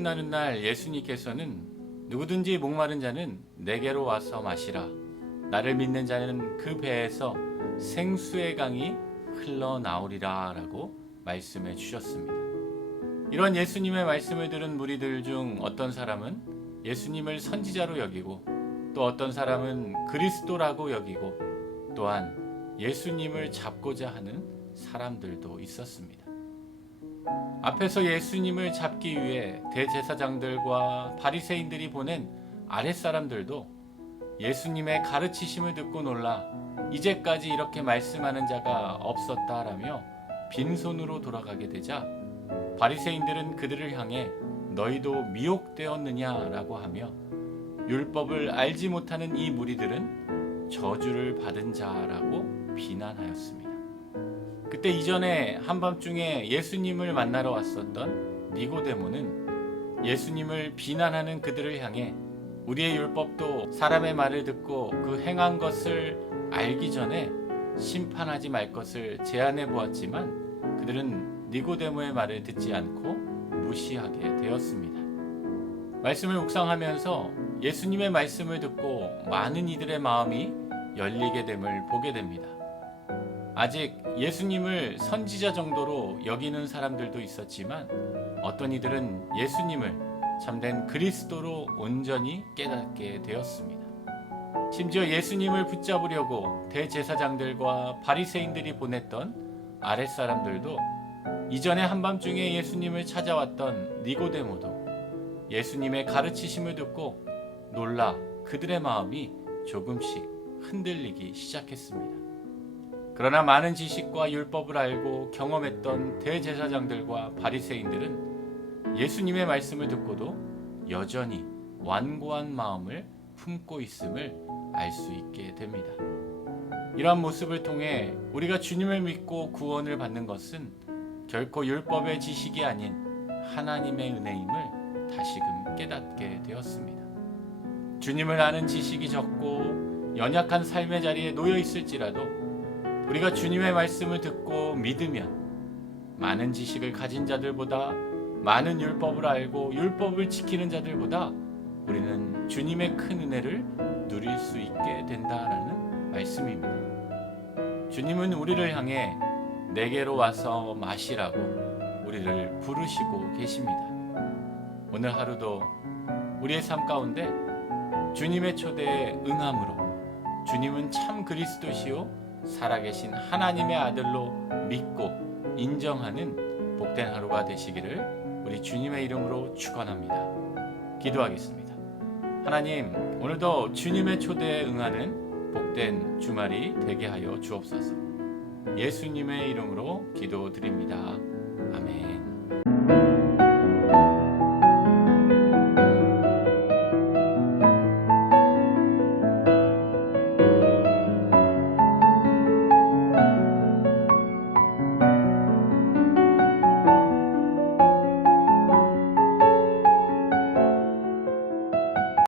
끝나는 날 예수님께서는 누구든지 목마른 자는 내게로 와서 마시라. 나를 믿는 자는 그 배에서 생수의 강이 흘러나오리라 라고 말씀해 주셨습니다. 이런 예수님의 말씀을 들은 무리들 중 어떤 사람은 예수님을 선지자로 여기고 또 어떤 사람은 그리스도라고 여기고 또한 예수님을 잡고자 하는 사람들도 있었습니다. 앞에서 예수님을 잡기 위해 대제사장들과 바리새인들이 보낸 아랫사람들도 예수님의 가르치심을 듣고 놀라 이제까지 이렇게 말씀하는 자가 없었다라며 빈손으로 돌아가게 되자 바리새인들은 그들을 향해 너희도 미혹되었느냐라고 하며 율법을 알지 못하는 이 무리들은 저주를 받은 자라고 비난하였습니다. 그때 이전에 한밤중에 예수님을 만나러 왔었던 니고데모는 예수님을 비난하는 그들을 향해 우리의 율법도 사람의 말을 듣고 그 행한 것을 알기 전에 심판하지 말 것을 제안해 보았지만 그들은 니고데모의 말을 듣지 않고 무시하게 되었습니다. 말씀을 묵상하면서 예수님의 말씀을 듣고 많은 이들의 마음이 열리게 됨을 보게 됩니다. 아직 예수님을 선지자 정도로 여기는 사람들도 있었지만 어떤 이들은 예수님을 참된 그리스도로 온전히 깨닫게 되었습니다. 심지어 예수님을 붙잡으려고 대제사장들과 바리새인들이 보냈던 아랫사람들도 이전에 한밤중에 예수님을 찾아왔던 니고데모도 예수님의 가르치심을 듣고 놀라 그들의 마음이 조금씩 흔들리기 시작했습니다. 그러나 많은 지식과 율법을 알고 경험했던 대제사장들과 바리새인들은 예수님의 말씀을 듣고도 여전히 완고한 마음을 품고 있음을 알 수 있게 됩니다. 이러한 모습을 통해 우리가 주님을 믿고 구원을 받는 것은 결코 율법의 지식이 아닌 하나님의 은혜임을 다시금 깨닫게 되었습니다. 주님을 아는 지식이 적고 연약한 삶의 자리에 놓여 있을지라도 우리가 주님의 말씀을 듣고 믿으면 많은 지식을 가진 자들보다 많은 율법을 알고 율법을 지키는 자들보다 우리는 주님의 큰 은혜를 누릴 수 있게 된다라는 말씀입니다. 주님은 우리를 향해 내게로 와서 마시라고 우리를 부르시고 계십니다. 오늘 하루도 우리의 삶 가운데 주님의 초대에 응함으로 주님은 참 그리스도시요 살아계신 하나님의 아들로 믿고 인정하는 복된 하루가 되시기를 우리 주님의 이름으로 축원합니다. 기도하겠습니다. 하나님, 오늘도 주님의 초대에 응하는 복된 주말이 되게 하여 주옵소서. 예수님의 이름으로 기도드립니다.